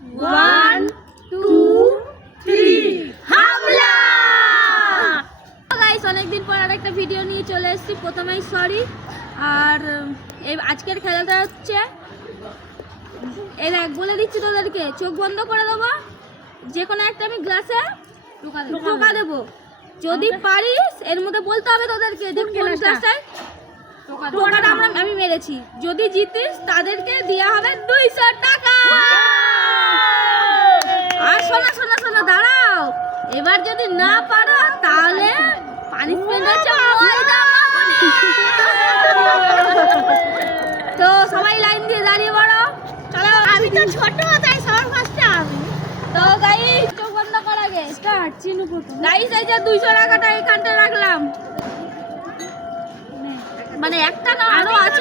One two three হামলা! Guys অনেকদিন পর আরেকটা ভিডিও নিয়ে চলে এসেছি। প্রথমেই সরি আর এই আজকের খেলাটা হচ্ছে এই দেখ বলে দিচ্ছি তোদেরকে চোখ বন্ধ করে দেবো। যে কোনো একটা আমি গ্লাসে টোকা দেবো। যদি পারিস এর মধ্যে বলতে হবে তোদেরকে যে কোন টোকাটা আমরা আমি মেরেছি। যদি জিতিস তাদেরকে দেওয়া হবে দুইশো টাকা আর শোনো শোনো শোনো দাঁড়াও এবার যদি না পারো তাহলে পানিশমেন্ট হচ্ছে তো সবাই লাইন দিয়ে দাঁড়িয়ে পড়ো। চলো। আমি তো ছোট তাই সবার ফার্স্টে আমি। তো গাই চোখ বন্ধ কর স্টার্ট চিনু প্রথম। গাইস এই যে 200 টাকাটা এখানটা রাখলাম। মানে একটা না আরও আছে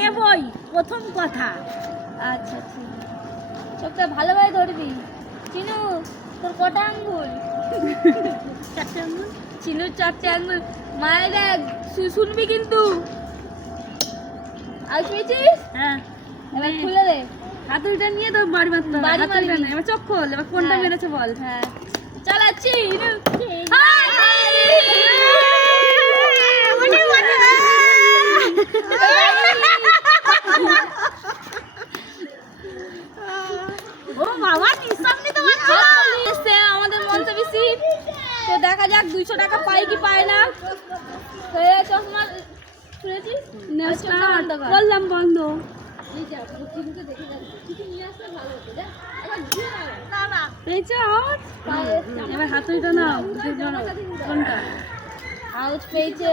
নেবই প্রথম কথা। আচ্ছা ঠিক। চোখটা ভালোভাবে ধরবি। চিনু তোর কটা আঙ্গুল? চারটে আঙুল চিনুর চারটে আঙ্গুল মায়ের দেখ শুনবি কিন্তু। আজ পেয়েছিস হ্যাঁ। এবার খুলে দে। হাতুড়িটা নিয়ে তো বাড়ি মারতে বাড়ি মারবি। নে, এবার চোখ খোল এবার কোনটা হ্যাঁ। মেরেছে বল। হ্যাঁ। চালাচ্ছি। ও তো দেখা যাক দুইশো টাকা পাই কি পায় না। চশমা। বললাম বন্ধ। এবার হাতুড়িটা নাও কোনটা পেয়েছে।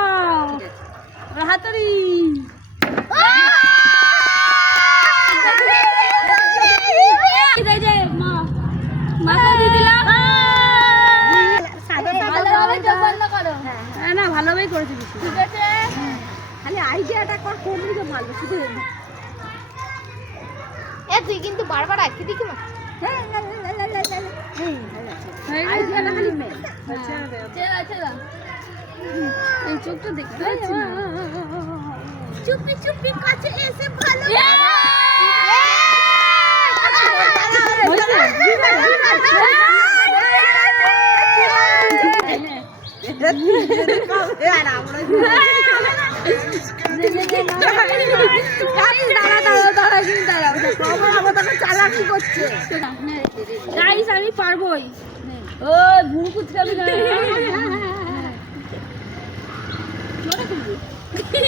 এবার হাতুড়ি এই যে মা। মাকে দিয়ে দিলাম ভালোভাবে চোখ বন্ধ হ্যাঁ। না ভালোভাবেই করেছি ঠিক আছে। খালি আইডিয়াটা কর করলি তো ভালো শুধু এ তুই কিন্তু বারবার আঁকি দিকে মা। আইডিয়াটা খালি মেন আচ্ছা চেলা চেলা এই চোখটা দেখতে পাচ্ছি না। চুপি চুপি কাছে এসে ভালো গাইস আমি পারবোই। ও না না, হয়ে গেছে। হয়ে গেছে হয়ে গেছে আইডিয়াটা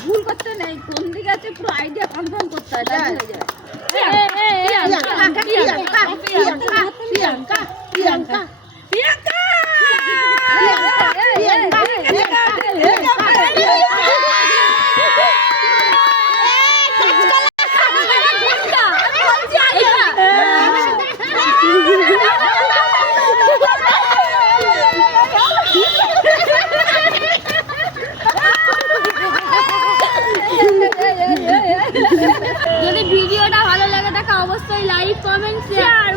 ভুল করতে নেই কোন দিকে পুরো আইডিয়া কনফার্ম করতে হয় হয়ে এ, যদি ভিডিওটা ভালো লাগে থাকে অবশ্যই লাইক কমেন্ট শেয়ার